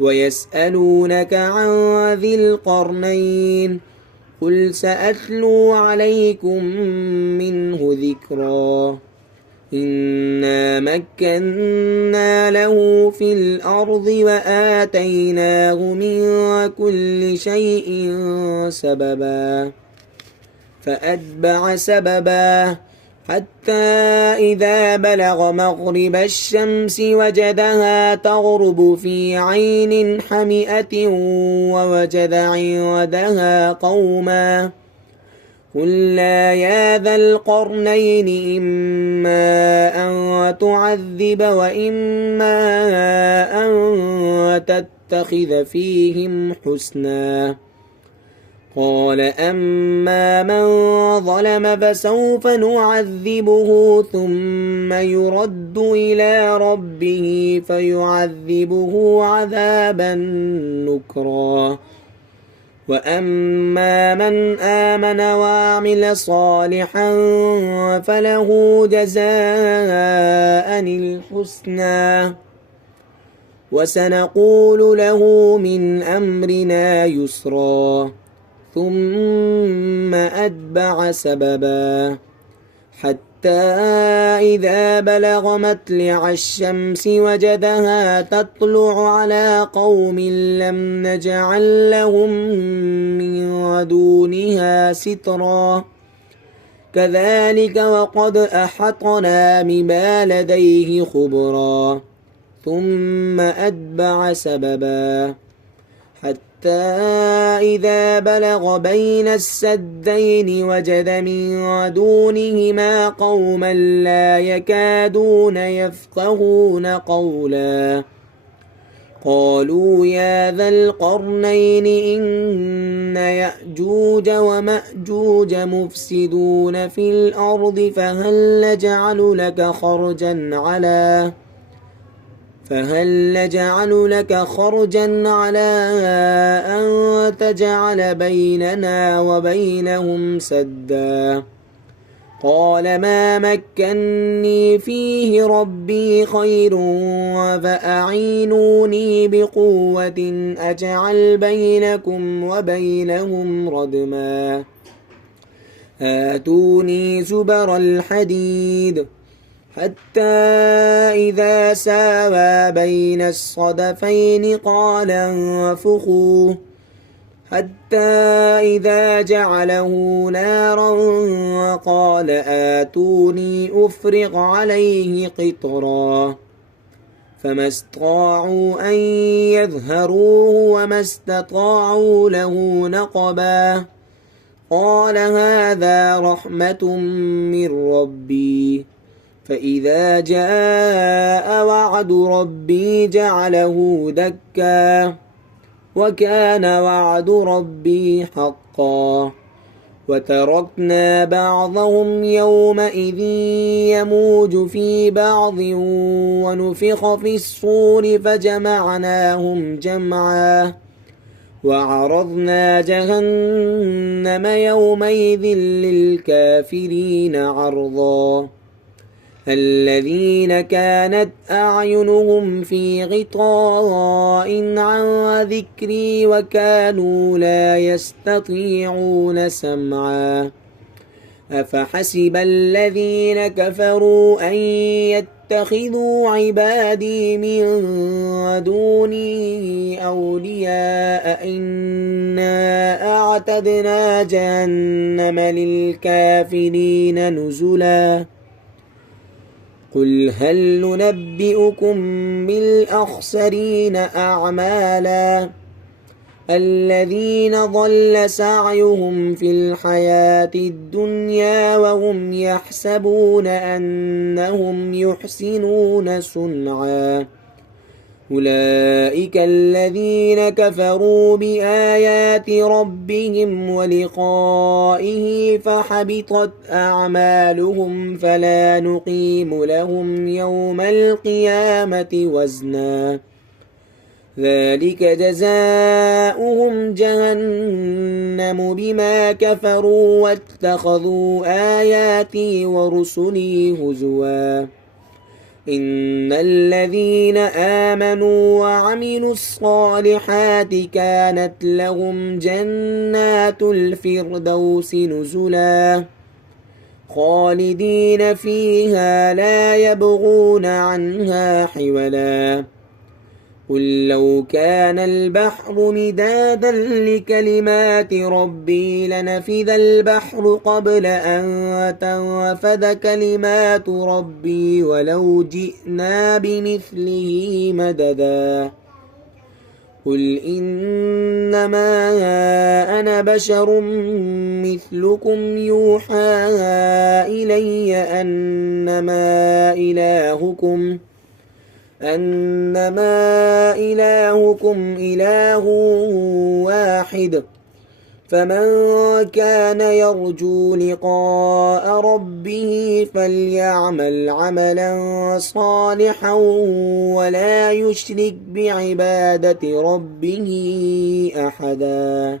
ويسألونك عن ذي القرنين قل سأتلو عليكم منه ذكرا إنا مكنا له في الأرض وآتيناه من كل شيء سببا فأتبع سببا حتى إذا بلغ مغرب الشمس وجدها تغرب في عين حمئة ووجد عندها قوما قلنا يا ذا القرنين إما أن تعذب وإما أن تتخذ فيهم حسنا قال أما من ظلم فسوف نعذبه ثم يرد إلى ربه فيعذبه عذابا نكرا وأما من آمن وعمل صالحا فله جزاء الحسنى وسنقول له من أمرنا يسرا ثم أتبع سببا حتى إذا بلغ مطلع الشمس وجدها تطلع على قوم لم نجعل لهم من دونها سترا كذلك وقد أحطنا بما لديه خبرا ثم أتبع سببا حتى إذا بلغ بين السدين وجد من دونهما قوما لا يكادون يفقهون قولا قالوا يا ذا القرنين إن يأجوج ومأجوج مفسدون في الأرض فهل نجعل لك خرجا على أن تجعل بيننا وبينهم سدا قال ما مكني فيه ربي خير فأعينوني بقوة أجعل بينكم وبينهم ردما آتوني زبر الحديد حتى إذا ساوى بين الصدفين قال انفخوا حتى إذا جعله نارا قال آتوني أفرغ عليه قطرا فما استطاعوا أن يظهروه وما استطاعوا له نقبا قال هذا رحمة من ربي فإذا جاء وعد ربي جعله دكا وكان وعد ربي حقا وتركنا بعضهم يومئذ يموج في بعض ونفخ في الصور فجمعناهم جمعا وعرضنا جهنم يومئذ للكافرين عرضا الذين كانت أعينهم في غطاء عن ذكري وكانوا لا يستطيعون سمعا أفحسب الذين كفروا أن يتخذوا عبادي من دوني أولياء إنا أعتدنا جهنم للكافرين نزلا قل هل ننبئكم بالأخسرين أعمالا الذين ضل سعيهم في الحياة الدنيا وهم يحسبون أنهم يحسنون صنعا أولئك الذين كفروا بآيات ربهم ولقائه فحبطت أعمالهم فلا نقيم لهم يوم القيامة وزنا ذلك جزاؤهم جهنم بما كفروا واتخذوا آياتي ورسلي هزوا إن الذين آمنوا وعملوا الصالحات كانت لهم جنات الفردوس نزلا خالدين فيها لا يبغون عنها حولا قل لو كان البحر مدادا لكلمات ربي لنفذ البحر قبل أن تنفذ كلمات ربي ولو جئنا بمثله مددا قل إنما أنا بشر مثلكم يوحى إلي أنما إلهكم إله واحد فمن كان يرجو لقاء ربه فليعمل عملا صالحا ولا يشرك بعبادة ربه أحدا.